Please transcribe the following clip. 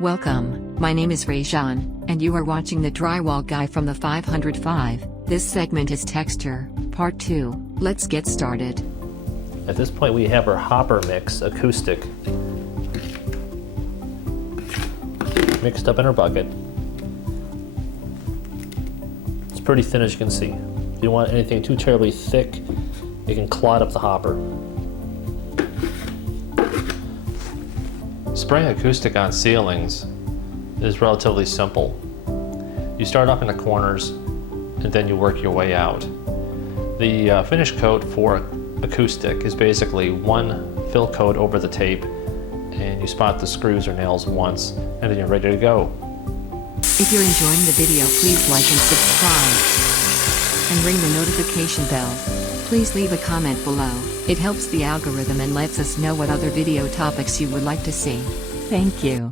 Welcome, my name is Rajan, and you are watching the Drywall Guy from the 505. This segment is Texture, Part 2. Let's get started. At this point we have our hopper mix, acoustic, mixed up in our bucket. It's pretty thin, as you can see. If you don't want anything too terribly thick, it can clot up the hopper. Spraying acoustic on ceilings is relatively simple. You start off in the corners and then you work your way out. The finish coat for acoustic is basically one fill coat over the tape, and you spot the screws or nails once and then you're ready to go. If you're enjoying the video, please like and subscribe and ring the notification bell. Please leave a comment below. It helps the algorithm and lets us know what other video topics you would like to see. Thank you.